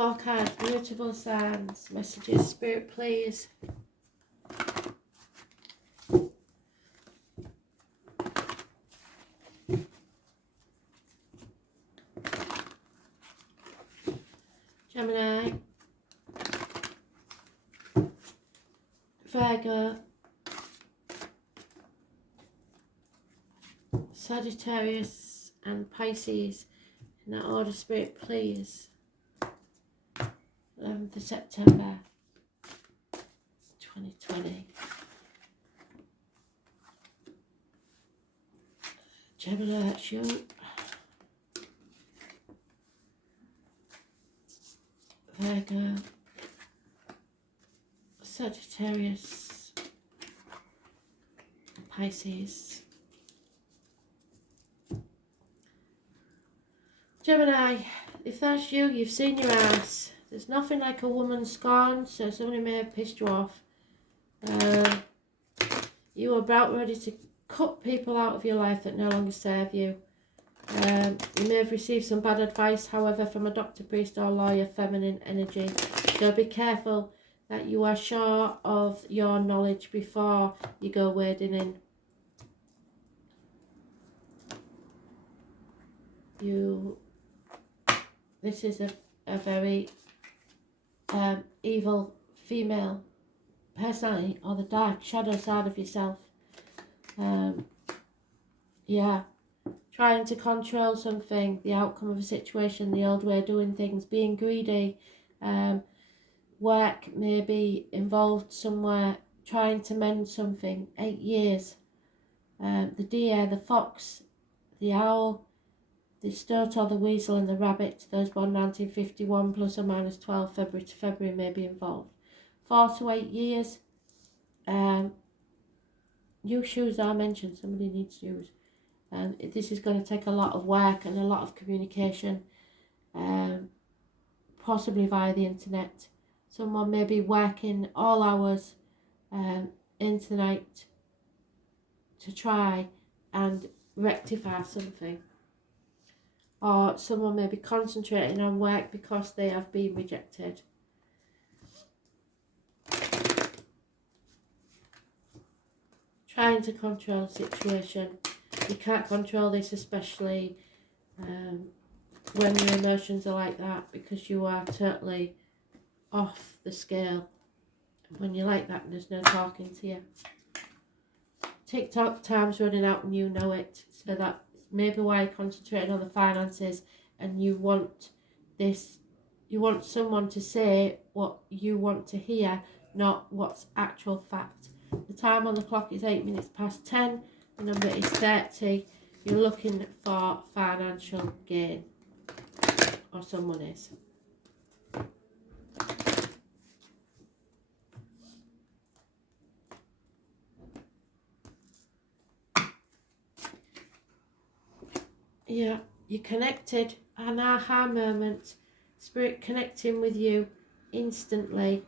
4 cards, mutable signs, messages, Spirit, please. Gemini, Virgo, Sagittarius and Pisces. In that order, Spirit, please. 11th of September 2020. Gemini, that's you. Virgo, Sagittarius, Pisces. Gemini, if that's you, you've seen your ass. There's nothing like a woman scorned, so somebody may have pissed you off. You are about ready to cut people out of your life that no longer serve you. You may have received some bad advice, however, from a doctor, priest or lawyer, feminine energy. So be careful that you are sure of your knowledge before you go wading in. This is a very evil female personality, or the dark shadow side of yourself. Yeah, trying to control something, the outcome of a situation, the old way of doing things, being greedy, work may be involved somewhere, trying to mend something. 8 years. The deer, the fox, the owl, the stoat or the weasel and the rabbit, those born 1951 plus or minus 12 February to February may be involved. 4 to 8 years. New shoes are mentioned, somebody needs shoes. This is going to take a lot of work and a lot of communication, possibly via the internet. Someone may be working all hours into the night to try and rectify something. Or someone may be concentrating on work because they have been rejected. Trying to control the situation. You can't control this, especially when your emotions are like that, because you are totally off the scale. When you're like that, there's no talking to you. TikTok time's running out and you know it, so that maybe why you're concentrating on the finances, and you want someone to say what you want to hear, not what's actual fact. The time on the clock is 8 minutes past 10, the number is 30. You're looking for financial gain, or someone is. Yeah, you're connected, an aha moment, spirit connecting with you instantly.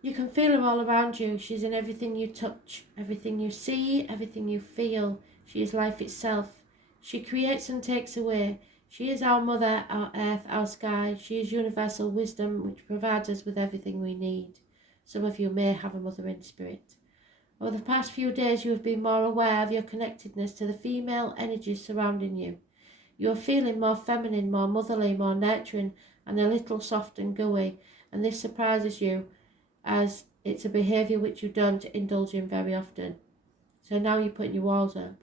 You can feel her all around you. She's in everything you touch, everything you see, everything you feel. She is life itself. She creates and takes away. She is our mother, our earth, our sky. She is universal wisdom, which provides us with everything we need. Some of you may have a mother in spirit. Over the past few days, you have been more aware of your connectedness to the female energies surrounding you. You are feeling more feminine, more motherly, more nurturing, and a little soft and gooey, and this surprises you, as it's a behaviour which you don't indulge in very often. So now you're putting your walls up.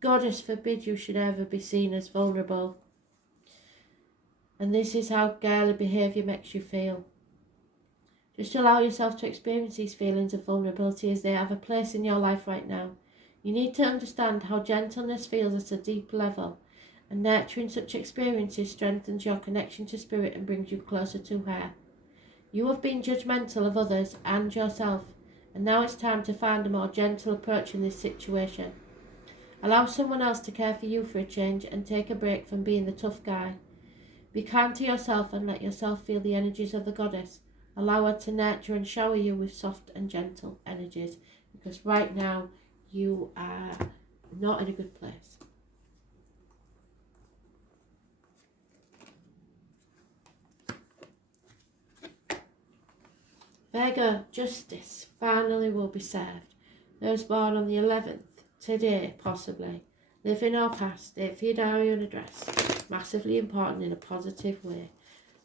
Goddess forbid you should ever be seen as vulnerable. And this is how girly behaviour makes you feel. Just allow yourself to experience these feelings of vulnerability, as they have a place in your life right now. You need to understand how gentleness feels at a deep level, and nurturing such experiences strengthens your connection to spirit and brings you closer to her. You have been judgmental of others and yourself, and now it's time to find a more gentle approach in this situation. Allow someone else to care for you for a change, and take a break from being the tough guy. Be kind to yourself and let yourself feel the energies of the goddess. Allow her to nurture and shower you with soft and gentle energies, because right now you are not in a good place. Virgo, justice finally will be served. Those born on the 11th, today possibly, living or past, date for your diary and address, massively important in a positive way.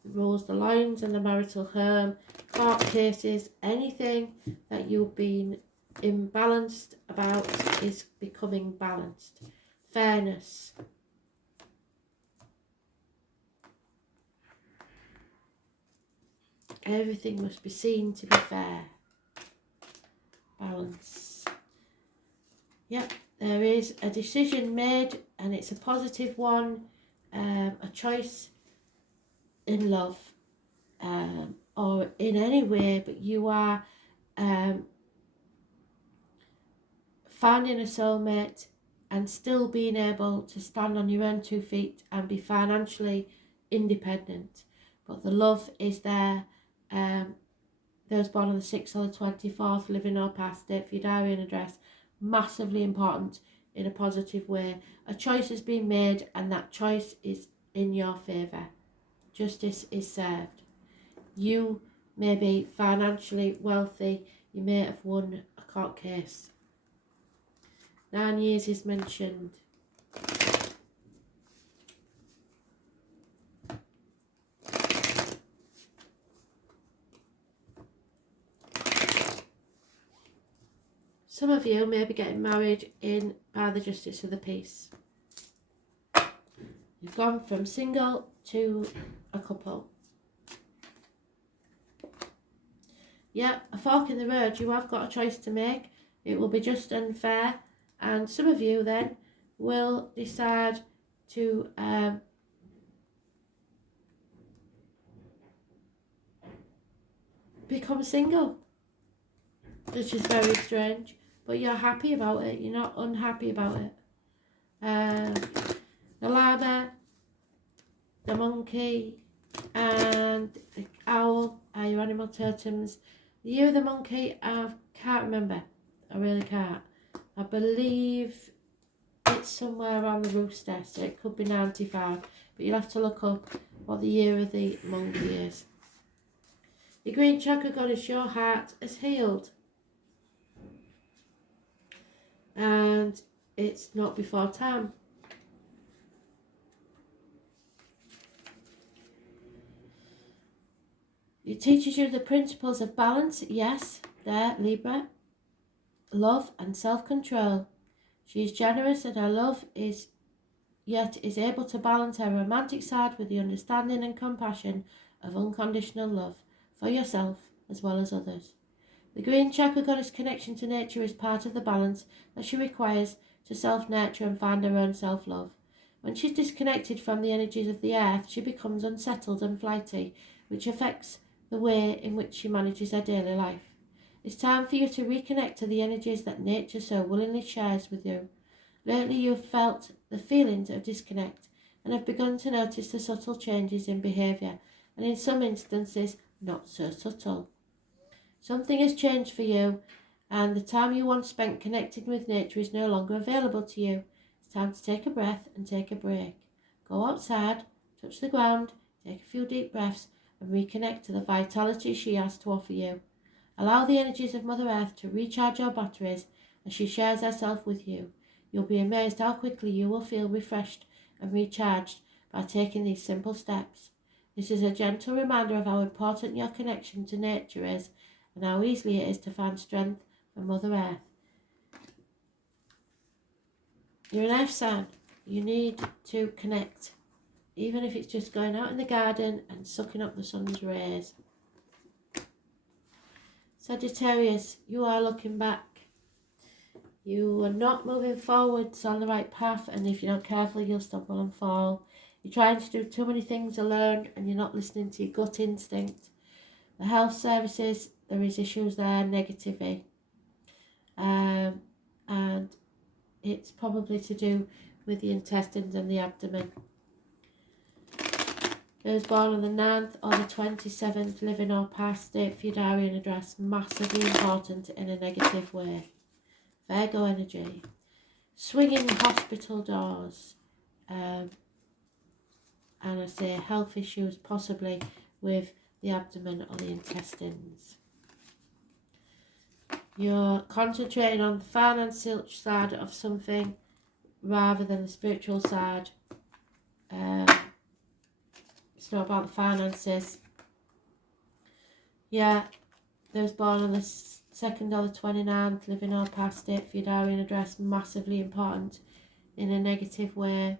It rules the lines and the marital home, court cases, anything that you've been imbalanced about is becoming balanced. Fairness. Everything must be seen to be fair. Balance. Yep, there is a decision made and it's a positive one, a choice in love or in any way, but you are finding a soulmate and still being able to stand on your own 2 feet and be financially independent. But the love is there. Those born on the 6th or the 24th, living or past, date for your diary and address, massively important in a positive way. A choice has been made and that choice is in your favour. Justice is served. You may be financially wealthy. You may have won a court case. 9 years is mentioned. Some of you may be getting married in by the Justice of the Peace. You've gone from single to a couple. Yeah, a fork in the road. You have got a choice to make. It will be just and fair. And some of you then will decide to become single, which is very strange. But you're happy about it. You're not unhappy about it. The ladder, the monkey, and the owl are your animal totems. The year of the monkey, I can't remember. I really can't. I believe it's somewhere around the rooster, so it could be 95. But you'll have to look up what the year of the monkey is. The green chakra goddess, your heart has healed. And it's not before time. It teaches you the principles of balance. Yes, there, Libra. Love and self-control. She is generous and her love is able to balance her romantic side with the understanding and compassion of unconditional love for yourself as well as others. The green chakra goddess connection to nature is part of the balance that she requires to self-nurture and find her own self-love. When she's disconnected from the energies of the earth, she becomes unsettled and flighty, which affects the way in which she manages her daily life. It's time for you to reconnect to the energies that nature so willingly shares with you. Lately you have felt the feelings of disconnect and have begun to notice the subtle changes in behaviour, and in some instances not so subtle. Something has changed for you, and the time you once spent connected with nature is no longer available to you. It's time to take a breath and take a break. Go outside, touch the ground, take a few deep breaths, and reconnect to the vitality she has to offer you. Allow the energies of Mother Earth to recharge your batteries as she shares herself with you. You'll be amazed how quickly you will feel refreshed and recharged by taking these simple steps. This is a gentle reminder of how important your connection to nature is and how easily it is to find strength from Mother Earth. You're an earth sign. You need to connect, even if it's just going out in the garden and sucking up the sun's rays. Sagittarius, you are looking back. You are not moving forwards on the right path, and if you're not careful, you'll stumble and fall. You're trying to do too many things alone, and you're not listening to your gut instinct. The health services, there is issues there, negatively. And it's probably to do with the intestines and the abdomen. Those born on the 9th or the 27th, living or past, date for your diary and address, massively important in a negative way. Virgo energy. Swinging hospital doors. And I say health issues, possibly with the abdomen or the intestines. You're concentrating on the financial side of something rather than the spiritual side. It's not about the finances. Yeah, those born on the 2nd or the 29th, living or past it, for your diary and address, massively important in a negative way.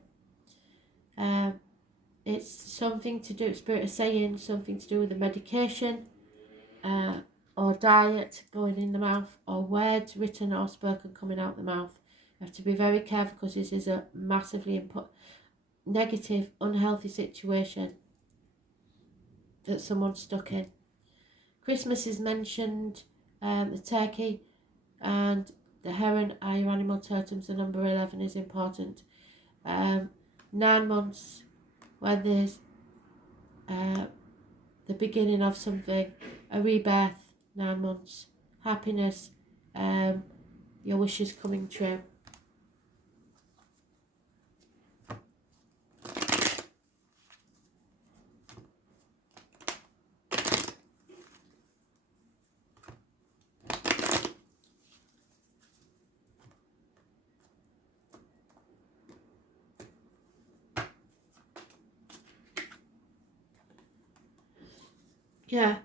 It's something to do, Spirit is saying, something to do with the medication, or diet going in the mouth, or words written or spoken coming out the mouth. You have to be very careful because this is a massively negative, unhealthy situation that someone's stuck in. Christmas is mentioned, the turkey and the heron are your animal totems. The number 11 is important. 9 months, when there's the beginning of something, a rebirth, 9 months, happiness, your wishes coming true. Yeah,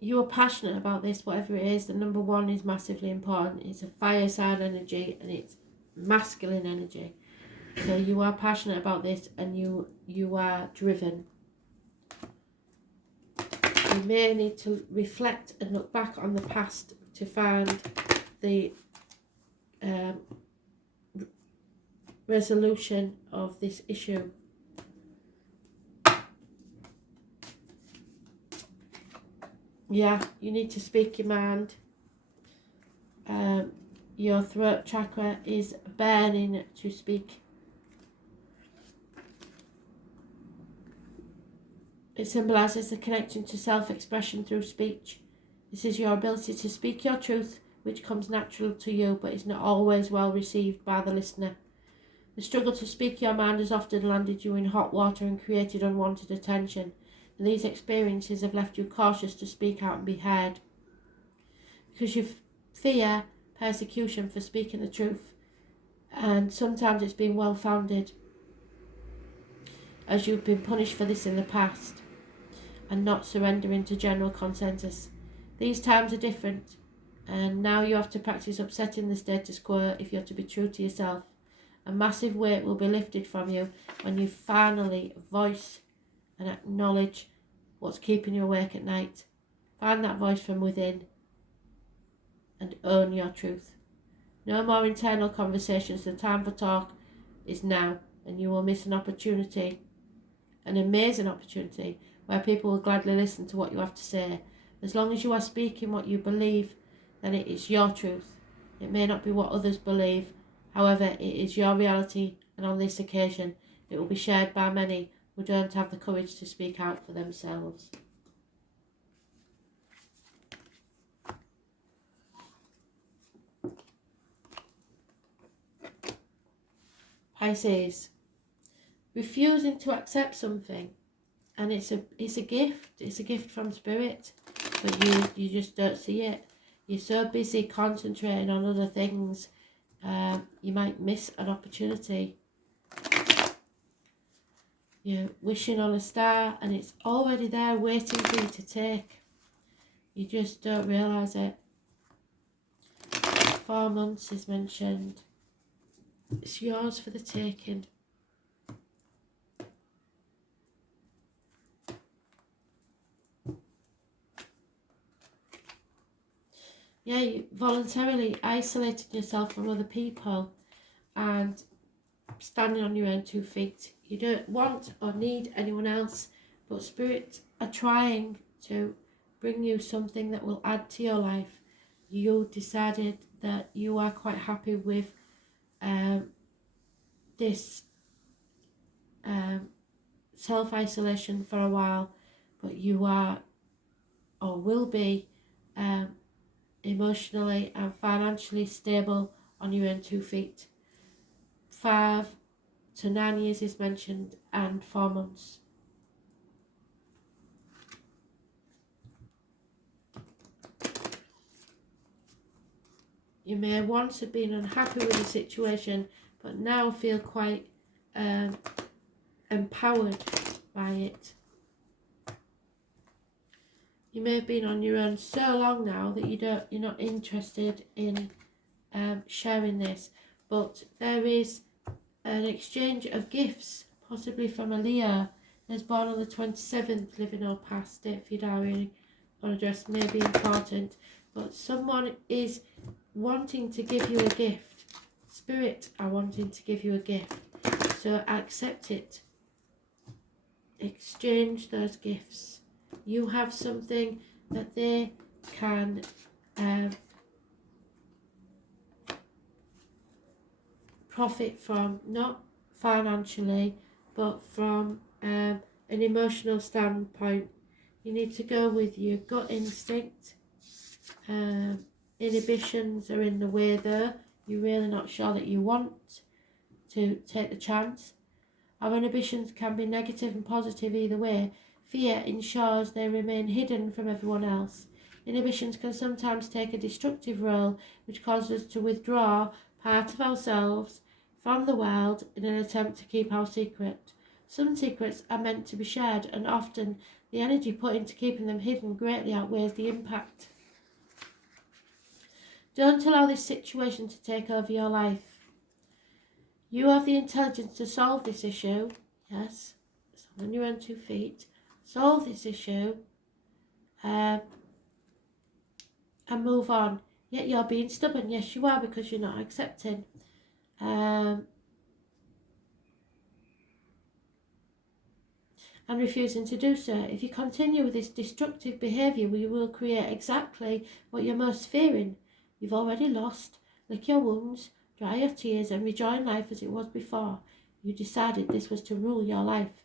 you are passionate about this, whatever it is. The number 1 is massively important. It's a fire sign energy and it's masculine energy. So you are passionate about this and you are driven. You may need to reflect and look back on the past to find the resolution of this issue. Yeah, you need to speak your mind. Your throat chakra is burning to speak. It symbolises the connection to self-expression through speech. This is your ability to speak your truth, which comes natural to you, but is not always well received by the listener. The struggle to speak your mind has often landed you in hot water and created unwanted attention, and these experiences have left you cautious to speak out and be heard. Because you fear persecution for speaking the truth, and sometimes it's been well founded, as you've been punished for this in the past, and not surrendering to general consensus. These times are different, and now you have to practice upsetting the status quo if you're to be true to yourself. A massive weight will be lifted from you when you finally voice and acknowledge what's keeping you awake at night. Find that voice from within and own your truth. No more internal conversations. The time for talk is now, and you will miss an opportunity, an amazing opportunity, where people will gladly listen to what you have to say. As long as you are speaking what you believe, then it is your truth. It may not be what others believe, however, it is your reality, and on this occasion, it will be shared by many who don't have the courage to speak out for themselves. Pisces, refusing to accept something, and it's a gift from spirit, but you just don't see it. You're so busy concentrating on other things, you might miss an opportunity. You're wishing on a star and it's already there waiting for you to take. You just don't realise it. 4 months is mentioned. It's yours for the taking. Yeah, you voluntarily isolated yourself from other people and standing on your own 2 feet. You don't want or need anyone else, but Spirit are trying to bring you something that will add to your life. You decided that you are quite happy with this self-isolation for a while, but you are or will be emotionally and financially stable on your own 2 feet. 5 to 9 years is mentioned, and 4 months. You may once have been unhappy with the situation, but now feel quite empowered by it. You may have been on your own so long now that you're not interested in sharing this, but there is an exchange of gifts, possibly from a Leo that's born on the 27th, living or past. Date for your diary or address may be important, but someone is wanting to give you a gift. Spirit are wanting to give you a gift, so accept it. Exchange those gifts. You have something that they can profit from, not financially, but from an emotional standpoint. You need to go with your gut instinct. Inhibitions are in the way though. You're really not sure that you want to take the chance. Our inhibitions can be negative and positive either way. Fear ensures they remain hidden from everyone else. Inhibitions can sometimes take a destructive role, which causes us to withdraw part of ourselves from the world in an attempt to keep our secret. Some secrets are meant to be shared, and often the energy put into keeping them hidden greatly outweighs the impact. Don't allow this situation to take over your life. You have the intelligence to solve this issue. Yes, stand on your own 2 feet. Solve this issue and move on. Yet you're being stubborn. Yes, you are, because you're not accepting. And refusing to do so. If you continue with this destructive behaviour, you will create exactly what you're most fearing. You've already lost. Lick your wounds, dry your tears, and rejoin life as it was before. You decided this was to rule your life.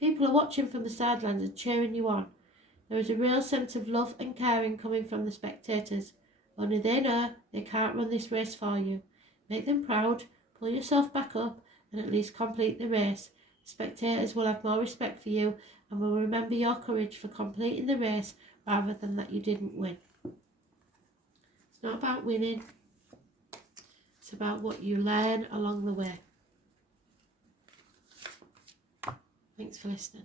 People are watching from the sidelines and cheering you on. There is a real sense of love and caring coming from the spectators. Only they know they can't run this race for you. Make them proud, pull yourself back up, and at least complete the race. Spectators will have more respect for you and will remember your courage for completing the race rather than that you didn't win. It's not about winning. It's about what you learn along the way. Thanks for listening.